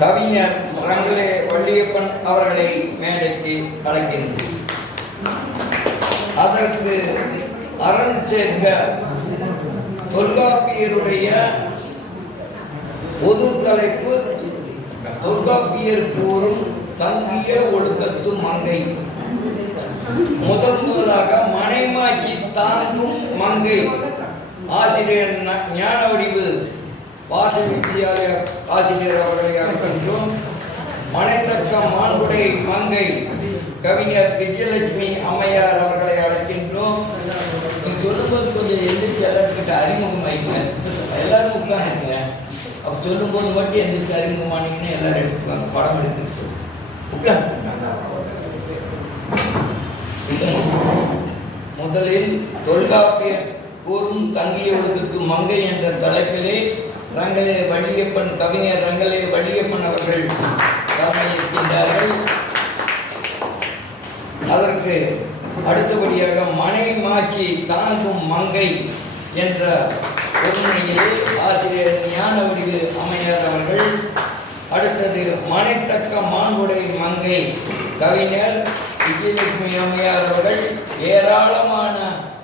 கவிஞர் ரங்களே வள்ளியப்பன் அவர்களை மேடைக்கு அழைக்கின்றேன். அதற்கு அரண் சேர்க்க தொல்காப்பியருடைய பொது தலைப்பு தொல்காப்பியர் கூறும் தங்கிய ஒழுக்கத்து மங்கை. முதல் முதலாக மனைமாட்சி தாங்கும் மங்கை. ஆசிரியர் ஞான வடிவு வாசல் வித்தியாலய ஆசிரியர் அவர்களை அழைக்கின்றோம் மனைத்தக்க மாண்புடை மங்கை கவிஞர் விஜயலட்சுமி அம்மையார் அவர்களை அழைக்கின்றோம். சொல்லும்போது கொஞ்சம் எந்திரிச்சு எல்லாருக்கிட்ட அறிமுகம் ஆயிங்க எல்லாரும் உட்காந்துங்க அப்போ சொல்லும்போது மட்டும் எந்திரிச்சு அறிமுகமானீங்கன்னு எல்லாரும் எடுத்துக்காங்க படம் எடுத்து சொல்லு. முதலில் தொல்காப்பியர் கூறும் தங்கிய ஒழுக்கத்து மங்கை என்ற தலைப்பிலே ரங்கலே வள்ளியப்பன் கவிஞர் ரங்கலே வள்ளியப்பன் அவர்கள் தலைமையேற்கின்றார்கள் அதற்கு அடுத்தபடியாக மனை மாற்றி தாங்கும் மங்கை என்ற ஒருமையிலே ஆசிரியர் ஞான வடிவு அம்மையார் அவர்கள் அடுத்தது மனைத்தக்க மாண்புடை மங்கை கவிஞர் விஜயலட்சுமி அம்மையார் அவர்கள் ஏராளமான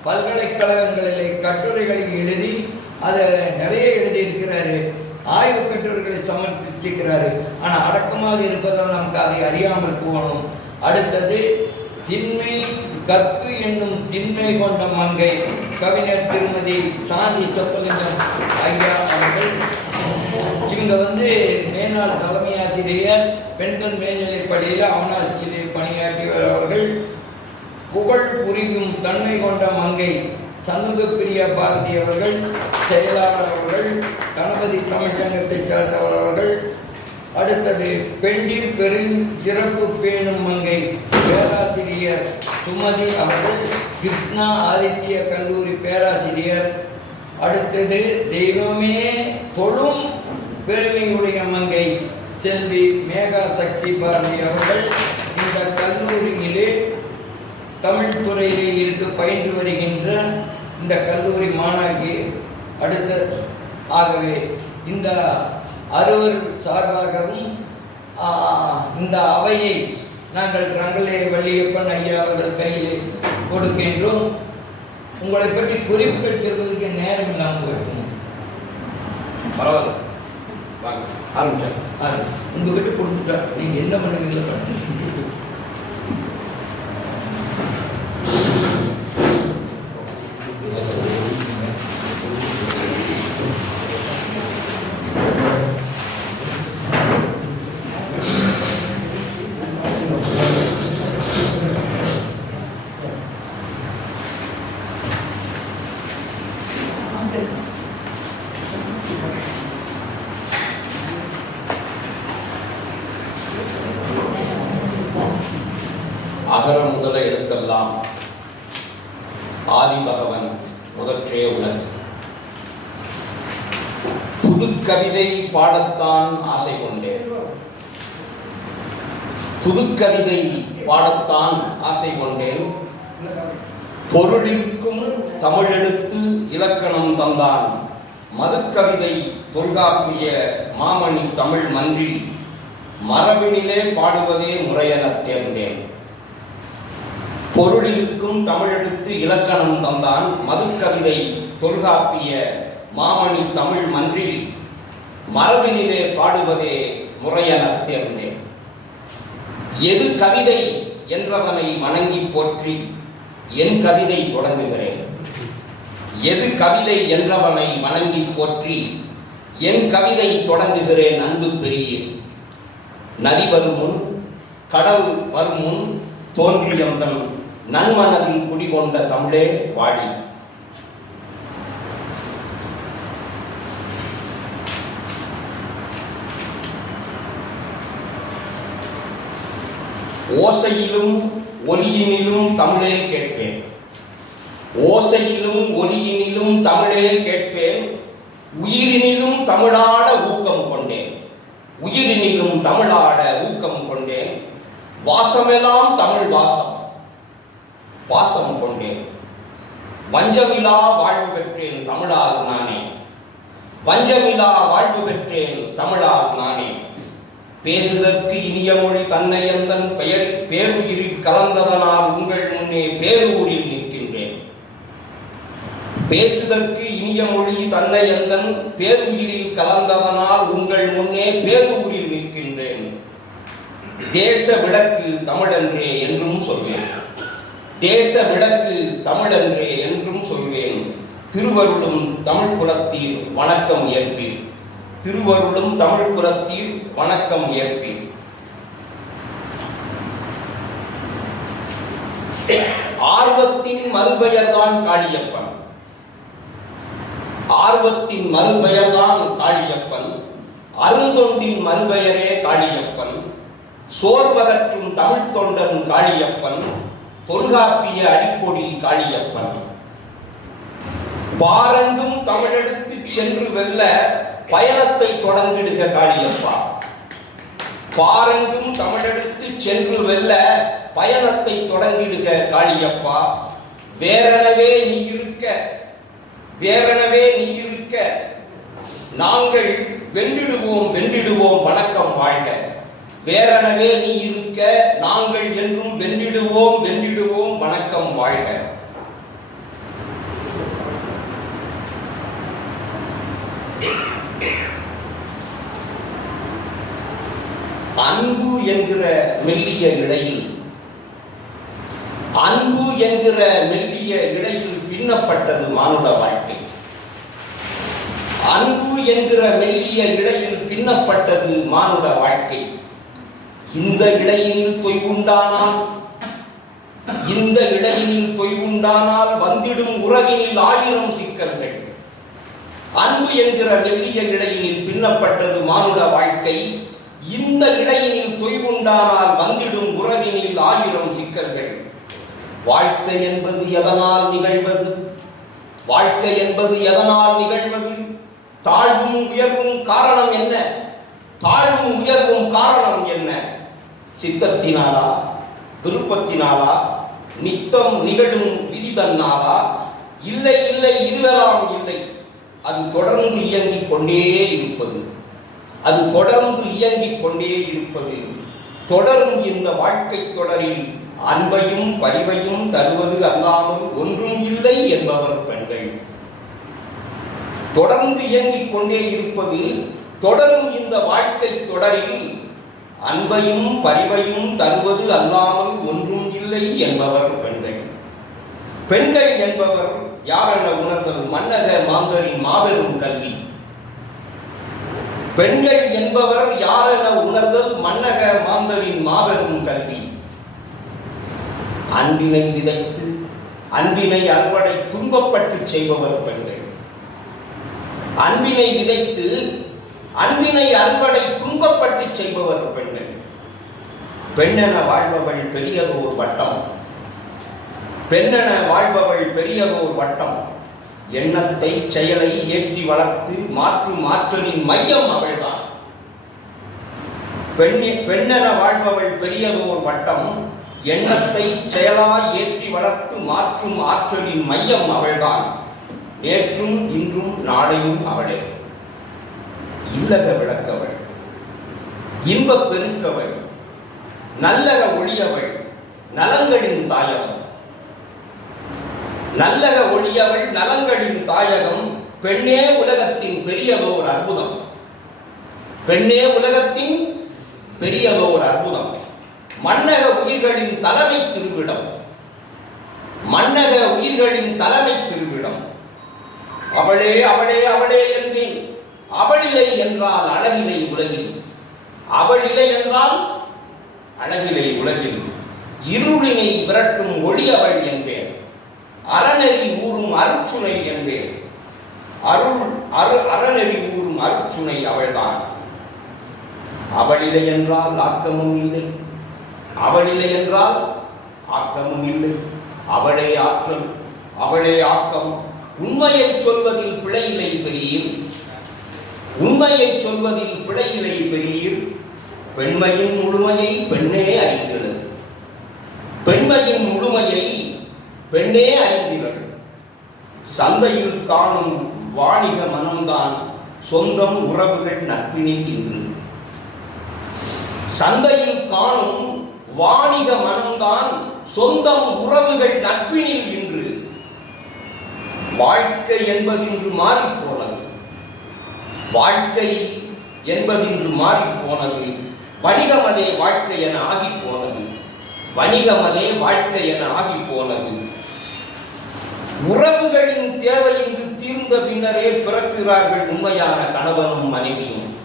பல்கலைக்கழகங்களிலே கட்டுரைகளை எழுதி அதை நிறைய எழுதியிருக்கிறாரு. ஆய்வு பெற்றோர்களை சமர்ப்பிச்சிருக்கிறாரு. ஆனால் அடக்கமாக இருப்பதால் நமக்கு அதை அறியாமல் போகணும். அடுத்தது திண்மை கற்பு என்னும் திண்மை கொண்ட மங்கை. கவிஞர் திருமதி சாந்தி சொப்பலிங்கம் ஐயா அவர்கள். இவங்க வந்து மேனாள் தலைமை ஆசிரியர் பெண்கள் மேல்நிலைப் பள்ளியில் அவனாசிரியர் பணியாற்றியவர் அவர்கள். புகழ் புரியும் தன்மை கொண்ட மங்கை. சண்முகப்பிரிய பாரதி அவர்கள் செயலாளர் அவர்கள் கணபதி தமிழ்ச்சங்கத்தை சேர்ந்தவர் அவர்கள். அடுத்தது பெண்டிர் பெரும் சிறப்பு பேணும் மங்கை பேராசிரியர் சுமதி அவர்கள் கிருஷ்ணா ஆதித்ய கல்லூரி பேராசிரியர். அடுத்தது தெய்வமே தொழும் பெருமையுடைய மங்கை செல்வி மேகா சக்தி பாரதி அவர்கள். இந்த கல்லூரியிலே தமிழ் துறையிலே இருந்து பயின்று வருகின்ற இந்த கல்லூரி மாணவி அடுத்த ஆகவே இந்த அறுவர் சார்பாகவும் இந்த அவையை நாங்கள் ரங்களே வள்ளியப்பன் ஐயா அவர்கள் கையில் கொடுக்கின்றோம். உங்களை பற்றி குறிப்புகள் சொல்வதற்கு நேரம் இல்லாமல் போயிடுச்சு பரவாயில்ல. வாங்க ஆரம்பிச்சேன் ஆ, உங்ககிட்ட கொடுத்துட்டா நீங்க என்ன பண்ணுவீங்களோ பண்ணுங்க. அகர முதல எழுத்தெல்லாம் ஆதி பகவன் முதற்றே உடன் புது கவிதை பாடத்தான் ஆசை கொண்டேன். புது கவிதை பாடத்தான் ஆசை கொண்டேன். பொருளிற்கும் தமிழெழுத்து இலக்கணம் தந்தான். மதுக்கவிதை தொல்காப்பிய மாமணி தமிழ் மன்றில் மரபினிலே பாடுவதே முறையென தேர்ந்தேன். பொருளிற்கும் தமிழெழுத்து இலக்கணம் தந்தான் மதுக்கவிதை தொல்காப்பிய மாமணி தமிழ் மன்றில் மரபினிலே பாடுவதே முறையென தேர்ந்தேன் எது கவிதை என்றவனை வணங்கி போற்றி என் கவிதை தொடங்குகிறேன். எது கவிதை என்றவனை வணங்கி போற்றி என் கவிதை தொடங்குகிறேன் அன்பு பெரிய. நதி வரும் முன் கடவுள் வரும் முன் தோன்றியந்தன் நன்மனதில் குடிகொண்ட தமிழே வாழி ஓசையிலும் ஒலியினிலும் தமிழே கேட்பேன். ஓசையிலும் ஒலியினிலும் தமிழே கேட்பேன். உயிரினிலும் தமிழாட ஊக்கம் கொண்டேன். உயிரினிலும் தமிழாட ஊக்கம் கொண்டேன். வாசமெல்லாம் தமிழ் வாசம். பாசம் கொண்டேன் வஞ்சமிலா வாழ்வு பெற்றேன் தமிழாக நானே. வஞ்சமிலா வாழ்வு பெற்றேன் தமிழாக நானே. பேசுதற்கு இனிய மொழி தன்னை எந்தன் பெயர் பேருயிரில் கலந்ததனால் உங்கள் முன்னே பேரூரில் நிற்கின்றேன். பேசுதற்கு இனிய மொழி தன்னை எந்தன் பேருயிரில் கலந்ததனால் உங்கள் முன்னே பேரூரில் நிற்கின்றேன். தேச விளக்கு தமிழன்றே என்றும் சொல்வேன். தேச விளக்கு தமிழன்றே என்றும் சொல்வேன். திருவருளும் தமிழ் குலத்தீர் வணக்கம் ஏற்பீர். திருவருளும் தமிழ் குலத்தீர் வணக்கம் ஏற்பீர். ஆர்வத்தின் மறுபெயர்தான் காளியப்பன். ஆர்வத்தின் மறுபெயர்தான் காளியப்பன். அருந்தொண்டின் மறுபெயரே காளியப்பன். சோர்வகற்றும் தமிழ்த் தொண்டன் காளியப்பன். தொல்காப்பிய அடிப்பொடி காளியப்பன். பாரங்கும் தமிழெடுத்து சென்று வெல்ல பயணத்தை தொடங்கிடுக காளியப்பா. பாரங்கும் தமிழெடுத்து சென்று வெல்ல பயணத்தை தொடங்கிடுக காளியப்பா. வேறெனவே நீ இருக்க வேறெனவே நீ இருக்க நாங்கள் வென்றிடுவோம் வென்றிடுவோம் வணக்கம் வாழ்க. வேறெனவே நீ இருக்க நாங்கள் என்றும் வென்றிடுவோம் வென்றிடுவோம் வணக்கம் வாழ்க. அன்பு என்கிற மெல்லிய இடையில் அன்பு என்கிற மெல்லிய இடையில் பின்னப்பட்டது மானுட வாழ்க்கை. அன்பு என்கிற மெல்லிய இடையில் பின்னப்பட்டது மானுட வாழ்க்கை. இந்த இடையினில் தொய்வுண்டானால் இந்த இடையினில் தொய்வுண்டானால் வந்திடும் உறவினில் ஆயிரம் சிக்கல்கள். அன்பு என்கிற மெல்லிய இடையினில் பின்னப்பட்டது மானுட வாழ்க்கை. இந்த இடையினில் தொய்வுண்டானால் வந்திடும் உறவினில் ஆயிரம் சிக்கல்கள். வாழ்க்கை என்பது எதனால் நிகழ்வது? வாழ்க்கை என்பது எதனால் நிகழ்வது? தாழ்வும் உயர்வும் காரணம் என்ன? தாழ்வும் உயர்வும் காரணம் என்ன? சித்தத்தினாலா விருப்பத்தினாலா நித்தம் நிகழும் விதி தன்னாலா இல்லை இல்லை இதுவெல்லாம் இல்லை. அது தொடர்ந்து இயங்கிக் கொண்டே இருப்பது. அது தொடர்ந்து இயங்கிக் கொண்டே இருப்பது. தொடரும் இந்த வாழ்க்கை தொடரில் அன்பையும் பரிவையும் தருவது அல்லாமல் ஒன்றும் இல்லை என்பவர் பெண்கள். தொடர்ந்து இயங்கிக் கொண்டே இருப்பது தொடரும் இந்த வாழ்க்கை தொடரில் அன்பையும் பரிவையும் தருவது அல்லாமல் ஒன்றும் இல்லை என்பவர் பெண்கள். பெண்கள் என்பவர் யார் என்ன உணர்தல் மன்னக மாந்தரின் மாபெரும் கல்வி. பெண்கள் என்பவர் யார் என உணர்தல் மன்னக மாந்தரின் மாபெரும் கல்வி. அன்பினை விதைத்து அன்பினை அறுவடை துன்பப்பட்டு செய்பவர் பெண்கள். அன்பினை விதைத்து அன்பினை அன்படை துன்பப்பட்டு செய்பவர் பெண்கள் பெண்ணென வாழ்பவள் பெரியதோர் வட்டம். பெண்ணென வாழ்பவள் பெரியதோர் வட்டம். எண்ணத்தை செயலை ஏற்றி வளர்த்து மாற்றும் ஆற்றலின் மையம் அவள்தான். பெண்ணி பெண்ணென வாழ்பவள் பெரியதோர் வட்டம். எண்ணத்தை செயலாய் ஏற்றி வளர்த்து மாற்றும் ஆற்றலின் மையம் அவள்தான். நேற்றும் இன்றும் நாளையும் அவளே. இல்லக விளக்கவள் இன்பப் பெருக்கவள் நல்லக ஒளியவள் நலங்களின் தாயகம். நல்லக ஒளியவள் நலங்களின் தாயகம் பெண்ணே உலகத்தின் பெரியதோர் அற்புதம். பெண்ணே உலகத்தின் பெரியதோர் அற்புதம். மன்னக உயிர்களின் தலைமை திருவிடம். மன்னக உயிர்களின் தலைமை திருவிடம். அவளே அவளே அவளே என்பேன் அவளிலை என்றால் அழகிலை உலகில். அவளிலை என்றால் அழகிலை உலகில். இருளினை விரட்டும் ஒளி அவள் என்பேன். அறநெறி ஊறும் அருச்சுனை என்பேன். அருள் அரு அறநெறி ஊறும் அருச்சுனை அவள்தான். அவளிலை என்றால் ஆக்கமும் இல்லை. அவளிலை என்றால் ஆக்கமும் இல்லை. அவளே ஆக்கம் அவளே ஆக்கம். உண்மையை சொல்வதில் பிழையில்லை பெரியும் உண்மையை சொல்வதில் பிழையிலை பெரியீர். பெண்மையின் முழுமையை பெண்ணே அறிந்தது பெண்மையின் முழுமையை பெண்ணே அறிந்தவள் சந்தையில் காணும் வாணிக மனம்தான் சொந்தம் உறவுகள் நட்பினில் இன்று. சந்தையில் காணும் வாணிக மனம்தான் சொந்தம் உறவுகள் நட்பினில் இன்று. வாழ்க்கை என்பதின்று மாறிப் மாறிப்போனது. வாழ்க்கை என்பதென்று மாறிப் போனது வணிகமதே வாழ்க்கை என ஆகிப் போனது வணிகமதே வாழ்க்கை என ஆகிப் போனது உறவுகளின் தேவை இங்கு தீர்ந்த பின்னரே பிறக்கிறார்கள் உண்மையான கணவனும் மனைவியும்.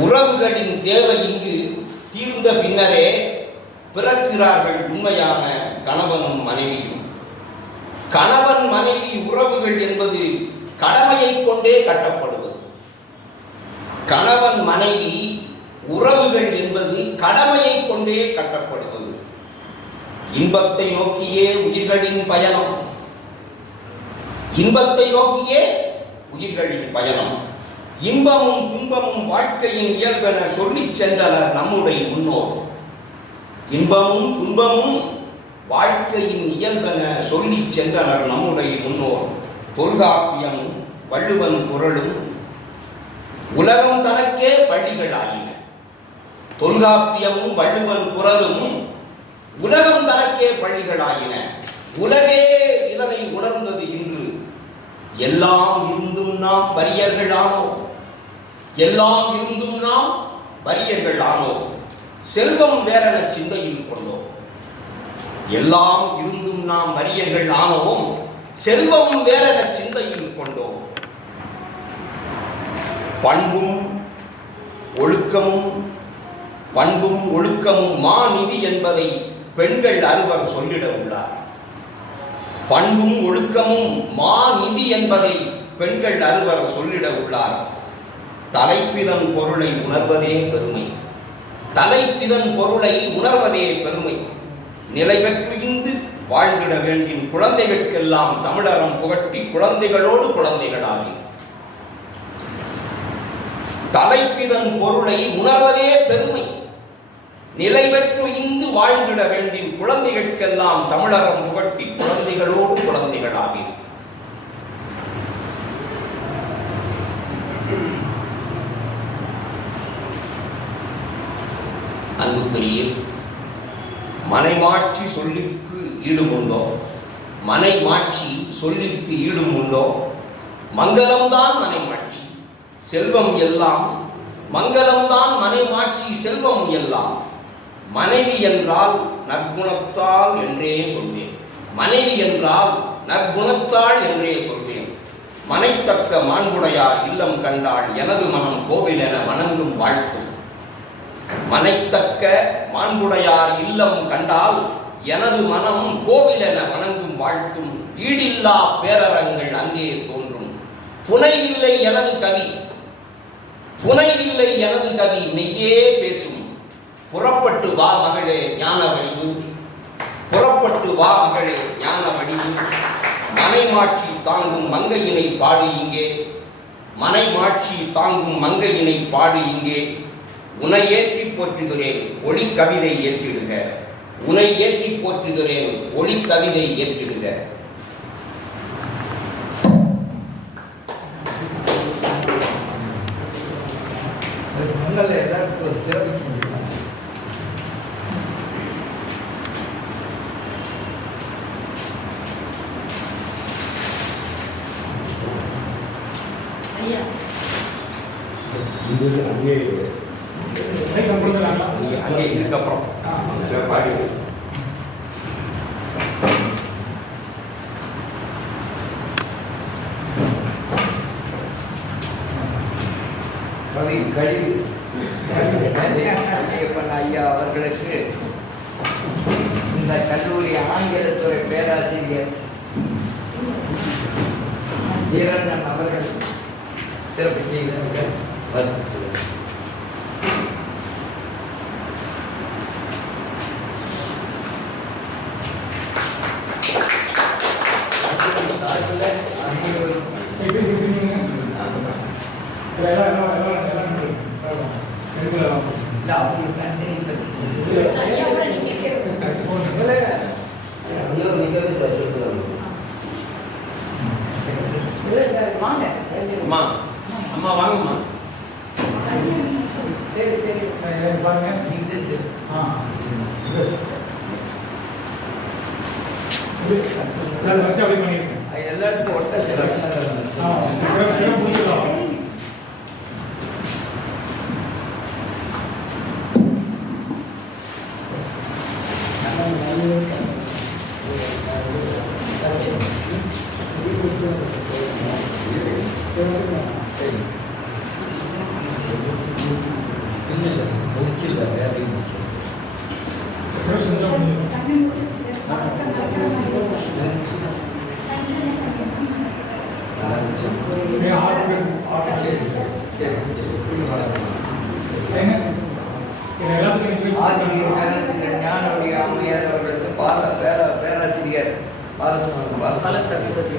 உறவுகளின் தேவை இங்கு தீர்ந்த பின்னரே பிறக்கிறார்கள் உண்மையான கணவனும் மனைவியும். கணவன் மனைவி உறவுகள் என்பது கடமையை கொண்டே கட்டப்படும். கணவன் மனைவி உறவுகள் என்பது கடமையை கொண்டே கட்டப்படுவது. இன்பத்தை நோக்கியே உயிர்களின் பயணம். இன்பத்தை நோக்கியே உயிர்களின் பயணம். இன்பமும் துன்பமும் வாழ்க்கையின் இயல்பென சொல்லிச் சென்றனர் நம்முடைய முன்னோர். இன்பமும் துன்பமும் வாழ்க்கையின் இயல்பென சொல்லிச் சென்றனர் நம்முடைய முன்னோர். தொல்காப்பியமும் வள்ளுவன் குரலும் உலகம் தனக்கே பள்ளிகளாயின. தொல்காப்பியமும் வள்ளுவன் குரலும் உலகம் தனக்கே பள்ளிகளாயின. உலகே இதனை உணர்ந்தது இன்று. எல்லாம் இருந்தும் நாம் வரியர்களானோம் எல்லாம் இருந்தும் நாம் பரியர்கள் ஆனோம் செல்வம் வேறென சிந்தையில் கொண்டோம். எல்லாம் இருந்தும் நாம் வரியர்கள் ஆனோம் செல்வம் வேறென சிந்தையில் கொண்டோம். பண்பும் ஒழுக்கமும் பண்பும் ஒழுக்கமும் மாநிதி என்பதை பெண்கள் அறுவர் சொல்லிட உள்ளார் பண்பும் ஒழுக்கமும் மாநிதி என்பதை பெண்கள் அறுவர் சொல்லிட உள்ளார் தலைப்பிதன் பொருளை உணர்வதே பெருமை. தலைப்பிதன் பொருளை உணர்வதே பெருமை. நிலை பெற்று இந்து வாழ்ந்திட வேண்டின் குழந்தைகளுக்கெல்லாம் தமிழரம் புகட்டி குழந்தைகளோடு குழந்தைகளாகி. தலைப்பிதன் பொருளை உணர்வதே பெருமை. நிலை இந்து வாழ்ந்திட வேண்டின் குழந்தைகளுக்கெல்லாம் தமிழரம் புகட்டி குழந்தைகளோடு குழந்தைகளாகி. அன்புக்குரிய மனைமாட்சி சொல்லிற்கு ஈடுமுண்டோ மனைமாட்சி சொல்லிற்கு ஈடுமுண்டோ மங்களம்தான் மனைமாட்சி செல்வம் எல்லாம் மங்களம்தான் மனைமாட்சி செல்வம் எல்லாம். மனைவி என்றால் நற்குணத்தால் என்றே சொல்வேன். மனைவி என்றால் நற்குணத்தாள் என்றே சொல்வேன். மனைத்தக்க மாண்புடையார் இல்லம் கண்டாள் எனது மனம் கோவில் என வணங்கும் வாழ்த்து. மனைத்தக்க மாண்புடையார் இல்லம் கண்டால் எனது மனம் கோவில் என வணங்கும் வாழ்த்தும். ஈடில்லா பேரரங்கள் அங்கே தோன்றும். புனைவில்லை எனது கவி புனைவில்லை எனது கவி மெய்யே பேசும். புறப்பட்டு வா மகளே ஞான வடிவு புறப்பட்டு வா மகளே ஞான வடிவு மனைமாட்சி தாங்கும் மங்கையினை பாடு இங்கே. மனைமாட்சி தாங்கும் மங்கையினை பாடு இங்கே. உனை ஏற்றி போற்றுகிறேன் ஒளி கவிதை ஏற்றிடுக. உனை ஏற்றி போற்றுகிறேன் ஒளி கவிதை ஏற்றிடுக. உங்களை எல்லாருக்கும் ஒரு சிறப்பு செஞ்சுக்கலாம் ஐயா இது அங்கே அங்கே இதுக்கப்புறம் பாடி கவி கழிவு ஐயப்பன் ஐயா அவர்களுக்கு இந்த கல்லூரி ஆங்கிலத்துறை பேராசிரியர் சீரண்ணன் நபர்கள் சிறப்பு செய்கிறார்கள் வாழ்த்துக்கள். சார்பில் அனைவரும் இல்ல, அவங்களுக்கு தனித்தனி சிறப்பு ஐயா கூட நீங்க கேட்கணும் அம்மா அம்மா வாங்கம்மா சரி சரி பாருங்க ஆ இது எல்லாரும் வரிசையா அப்படியே பண்ணிருக்கேன் எல்லாருக்கும் ஒட்ட சிறப்பு ஆ சிறப்பு சிறப்பு முடிச்சிடலாம் சரி இல்லை இல்லை முடிச்சில்ல வேலையும் முடிச்சில்ல சிறப்பு செஞ்சா முடிஞ்சிடும் ஏன் ஆறு பேர் ஆறு சரி சரி சரி ஏங்க இது எல்லாத்துக்கும் நீங்க ஆசிரியர் பேராசிரியர் ஞானவடி அம்மையார் அவர்களுக்கு பால பேர பேராசிரியர் பாலசுமன் பால Saraswati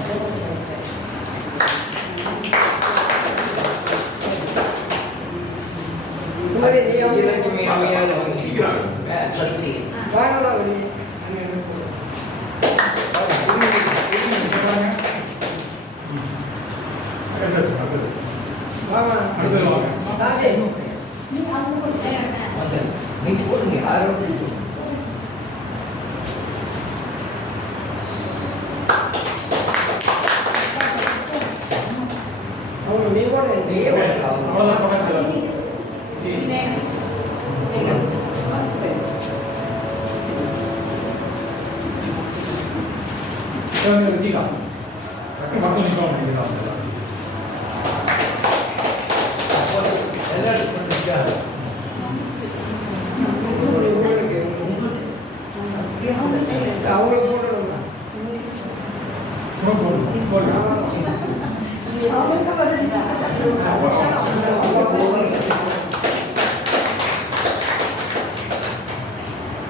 ไม่ได้เลี้ยงไม่ได้จะมีอะไรหรอกที่อย่างแม่ฉันที่ว่าเราวันนี้อันนี้ไม่ควรเราไม่ได้ไม่ได้ไม่ได้นะว่าว่าได้ใช่ไหมนี่เอาไม่ควรใช่ไหมไม่ควรเนี่ยอารมณ์ดี Ahora mismo en el mío, 어디가? 약간 바꾸니까 어디 나옵니다.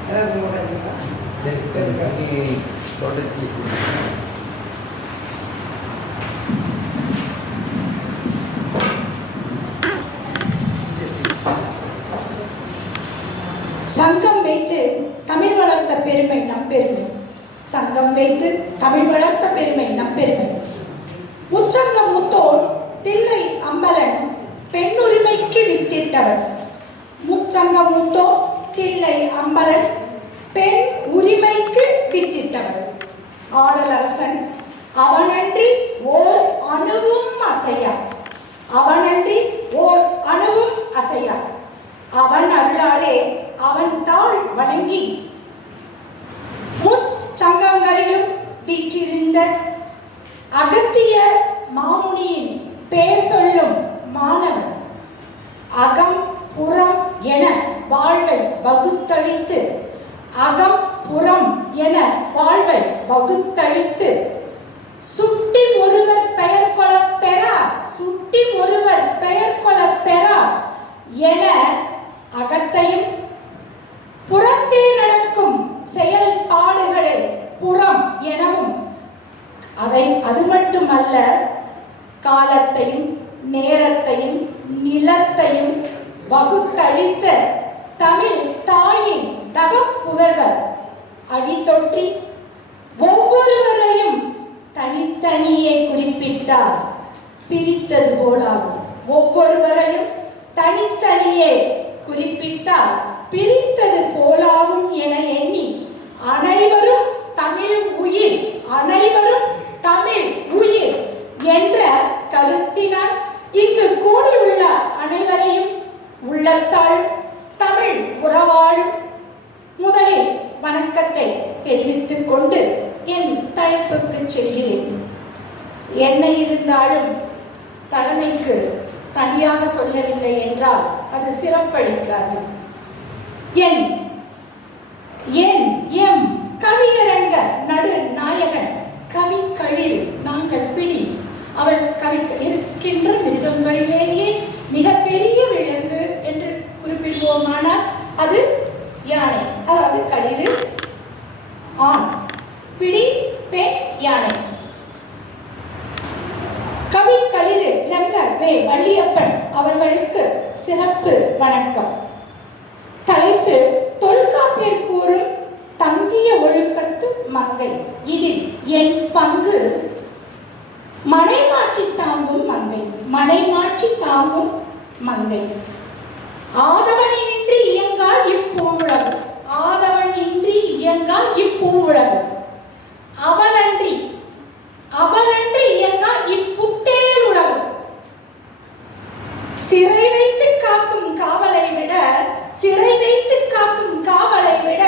그래서 뭔가 네, 그러니까 이 도대체 தனித்தனியே குறிப்பிட்டால் பிரித்தது போலாகும் என எண்ணி அனைவரும் தமிழ் உயிர் அனைவரும் தமிழ் உயிர் என்ற கருத்தினால் இங்கு கூடியுள்ள அனைவரையும் உள்ளத்தால் தமிழ் உறவாழும் முதலில் வணக்கத்தை தெரிவித்துக் கொண்டு என் தலைப்புக்கு செல்கிறேன். என்ன இருந்தாலும் தலைமைக்கு தனியாக சொல்லவில்லை என்றால் அது சிறப்பளிக்காது. என் என் எம் கவியரங்க நடு நாயகன் கவி கழில் நாங்கள் பிடி. அவள் கவி இருக்கின்ற மிருகங்களிலேயே மிகப்பெரிய விலங்கு என்று குறிப்பிடுவோமானால் அது யானை அதாவது கழிவு. ஆண் பிடி பெண் யானை. வே வள்ளியப்பன் அவர்களுக்கு சிறப்பு வணக்கம். தலைப்பு தொல்காப்பியர் கூறும் தங்கிய ஒழுக்கத்து மங்கை. இதில் என் பங்கு மனை தாங்கும் மங்கை. மனைமாட்சி தாங்கும் மங்கை. ஆதவனின்றி இயங்கா இப்பூவுலகு. ஆதவனின்றி இயங்கா இப்பூவுலகு. அவலன்றி அவலன்றி இயங்கா இப்பு சிறை வைத்து காக்கும் காவலை விட சிறை வைத்து காக்கும் காவலை விட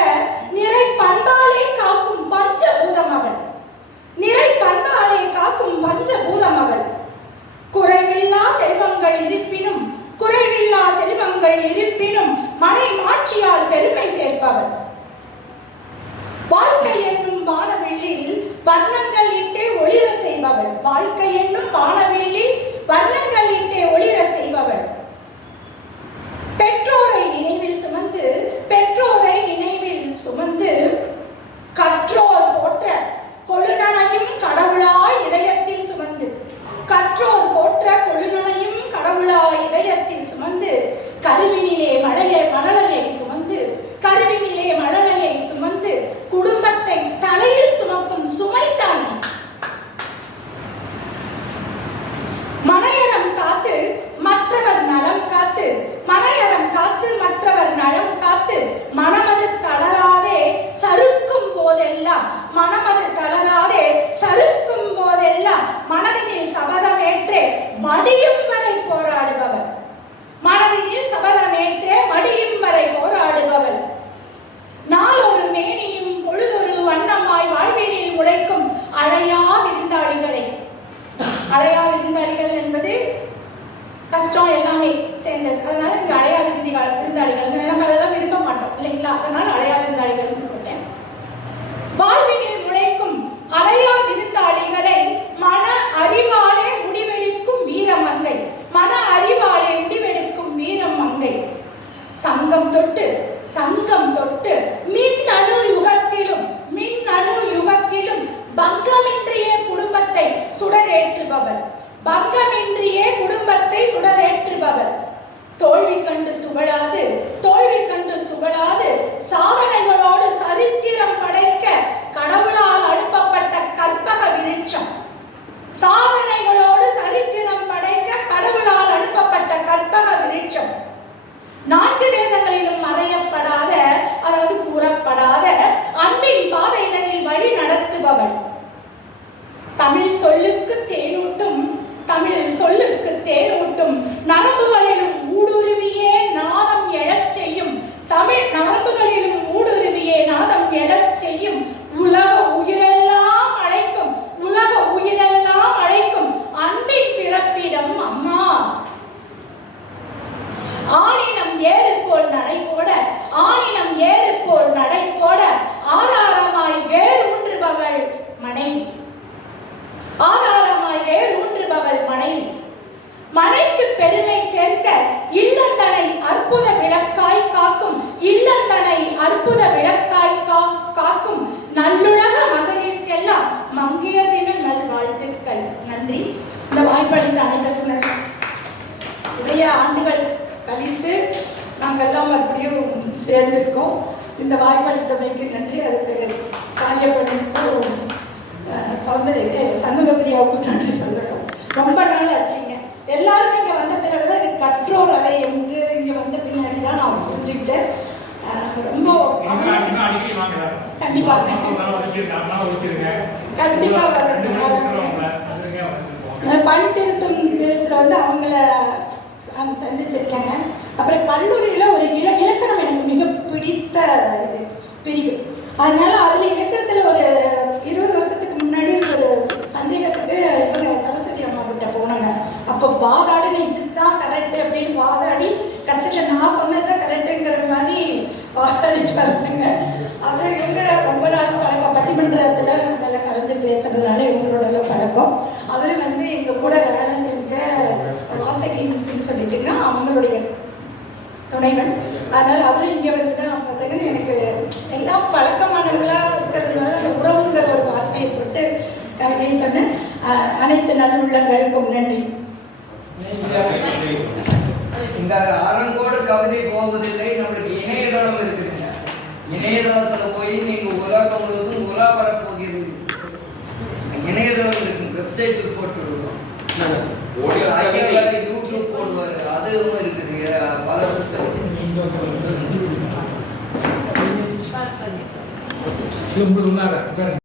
மறுபடியும் சேர்ந்திருக்கோம். இந்த வாய்ப்பளித்தமைக்கு நன்றி. அதுக்கு காரியப்பட்டிருக்கும் சௌந்தரி சண்முகப்பிரியாவுக்கு நன்றி சொல்லணும் ரொம்ப நாள் ஆச்சுங்க. எல்லாரும் இங்கே வந்த பிறகு தான் இது கற்றோர் அவை என்று இங்கே வந்த பின்னாடி தான் நான் புரிஞ்சுக்கிட்டேன். ரொம்ப நீங்க இன்னும் அடிக்கடி வாங்க. கண்டிப்பா. நான் வைக்கிறேன் நான் வைக்கிறேன் கண்டிப்பா. வரணும். ரெண்டு பேரும் இருக்கிறவங்க வந்துருங்க வந்துருப்போம் அந்த பணி திருத்தம் திருத்தத்தில் வந்து அவங்கள சந்திச்சிருக்கேங்க அப்புறம் கல்லூரியில் ஒரு இல இலக்கணம் எனக்கு மிக பிடித்த இது பிரிவு. அதனால அதில் இலக்கணத்தில் ஒரு இருபது வருஷத்துக்கு முன்னாடி ஒரு சந்தேகத்துக்கு சரஸ்வதி அம்மா கிட்ட போனாங்க. அப்போ வாதாடுன்னு இதுதான் கரெக்டு அப்படின்னு வாதாடி கடைசியில் நான் சொன்னது கரெக்டுங்கிற மாதிரி வாதாடிச்சு வந்தாங்க அப்புறம் இவங்க ரொம்ப நாள் பழக்கம் பட்டிமன்றத்தில் நல்லா கலந்து பேசுறதுனால இவங்களோட பழக்கம். அவர் வந்து எங்கள் கூட வேலை செஞ்ச வாசகி மிஸ்ன்னு துணைவன். அதனால அவரும் இங்க வந்து தான் பார்த்தீங்கன்னு எனக்கு எல்லாம் பழக்கமானவர்களா இருக்கிறதுனால உறவுங்கிற ஒரு வார்த்தையை போட்டு கவிதை சொன்னேன். அனைத்து நல்லுள்ளங்களுக்கும் நன்றி. இந்த அரங்கோடு கவிதை போவதில்லை. நம்மளுக்கு இணையதளம் இருக்குதுங்க. இணையதளத்துல போய் நீங்க உலகம் முழுவதும் உலா வரப்போகிறீர்கள் இணையதளம் இருக்கு. வெப்சைட்டில் போட்டு விடுவோம் யூடியூப் போடுவாரு. அதுவும் இருக்குது తొమ్మిది ఉన్నారా